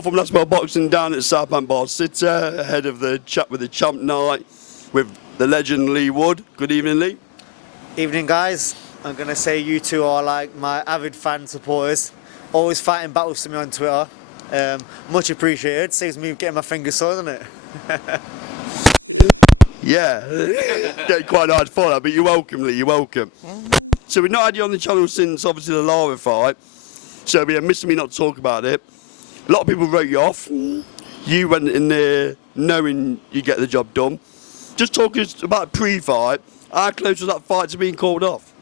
Carl from Last Bell Boxing down at Southbank Bar Sitter, ahead of the chat with the champ night with the legend Leigh Wood. Good evening, Leigh. Evening, guys. I'm going to say you two are like my avid fan supporters. Always fighting battles to me on Twitter. Much appreciated. Saves me getting my fingers sore, doesn't it? Yeah, getting quite hard to follow, but you're welcome, Leigh, you're welcome. So we've not had you on the channel since obviously the Lara fight, so it'd be a miss of me not to talk about it. A lot of people wrote you off. You went in there knowing you get the job done. Just talk us about pre-fight. How close was that fight to being called off?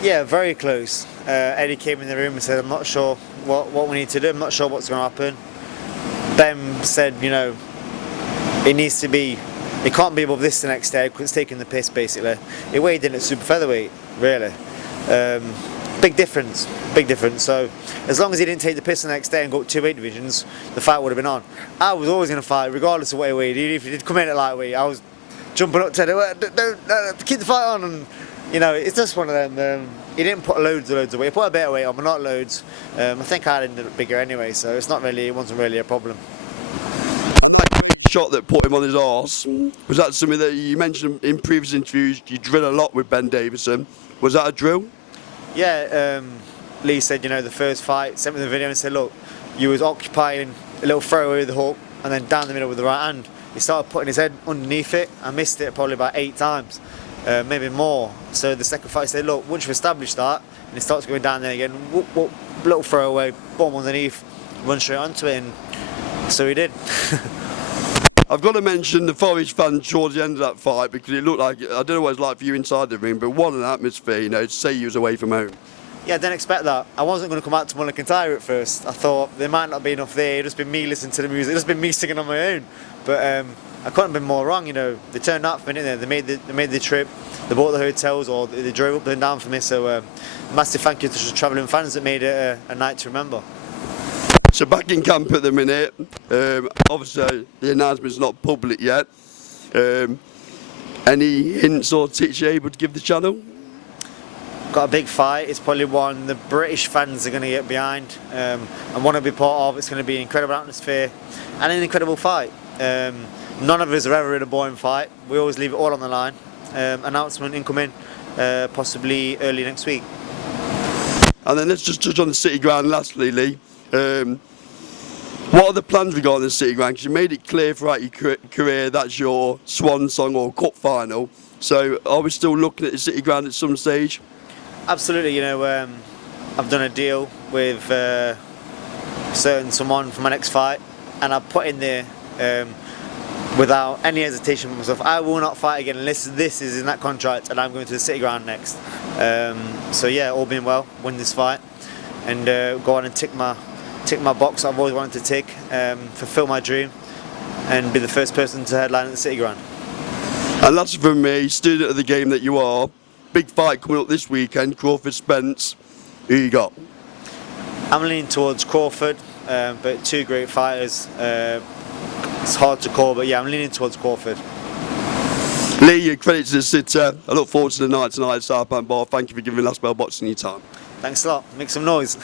Yeah, very close. Eddie came in the room and said, I'm not sure what we need to do. I'm not sure what's going to happen. Ben said, you know, it can't be above this the next day because it's taking the piss, basically. It weighed in at super featherweight, really. Big difference. So as long as he didn't take the piss the next day and go up 2 weight divisions, the fight would have been on. I was always going to fight, regardless of what he weighed. Even if he did come in at lightweight, I was jumping up to him, keep the fight on. And you know, it's just one of them. He didn't put loads of weight. He put a bit of weight on, but not loads. I think I'd ended up bigger anyway, so it wasn't really a problem. Shot that put him on his arse. Was that something that you mentioned in previous interviews? You drill a lot with Ben Davidson. Was that a drill? Yeah, Leigh said, you know, the first fight, sent me the video and said, look, you was occupying a little throwaway with the hook and then down the middle with the right hand. He started putting his head underneath it. I missed it probably about 8 times, maybe more. So the second fight said, look, once you establish that, and it starts going down there again, whoop, whoop, little throwaway, bomb underneath, run straight onto it, and so he did. I've got to mention the Forest fan towards the end of that fight because it looked like, I don't know what it's like for you inside the ring, but what an atmosphere, you know, to say you was away from home. Yeah, I didn't expect that. I wasn't going to come out to Mullen Kintyre at first. I thought there might not be enough there. It'd just been me listening to the music. It'd just been me singing on my own. But I couldn't have been more wrong, you know. They turned out for me, didn't they? They made the trip. They bought the hotels, or they drove up and down for me. So massive thank you to the travelling fans that made it a night to remember. So back in camp at the minute. Obviously the announcement's not public yet. Any hints or tips you're able to give the channel? Got a big fight. It's probably one the British fans are going to get behind and want to be part of. It's going to be an incredible atmosphere and an incredible fight. None of us are ever in a boring fight. We always leave it all on the line. Announcement incoming, possibly early next week. And then let's just touch on the City Ground lastly, Leigh. What are the plans regarding the City Ground? Because you made it clear throughout your career that's your swan song or cup final. So are we still looking at the City Ground at some stage? Absolutely. You know, I've done a deal with someone for my next fight, and I've put in there without any hesitation for myself, I will not fight again unless this is in that contract and I'm going to the City Ground next. So yeah, all being well, win this fight and go on and tick my box I've always wanted to tick, fulfill my dream and be the first person to headline at the City Ground. And that's from me, student of the game that you are. Big fight coming up this weekend, Crawford, Spence. Who you got? I'm leaning towards Crawford, but 2 great fighters. It's hard to call, but yeah, I'm leaning towards Crawford. Leigh, credit to the sitter. I look forward to the night tonight at Southbank Bar. Thank you for giving Last Bell Boxing your time. Thanks a lot. Make some noise.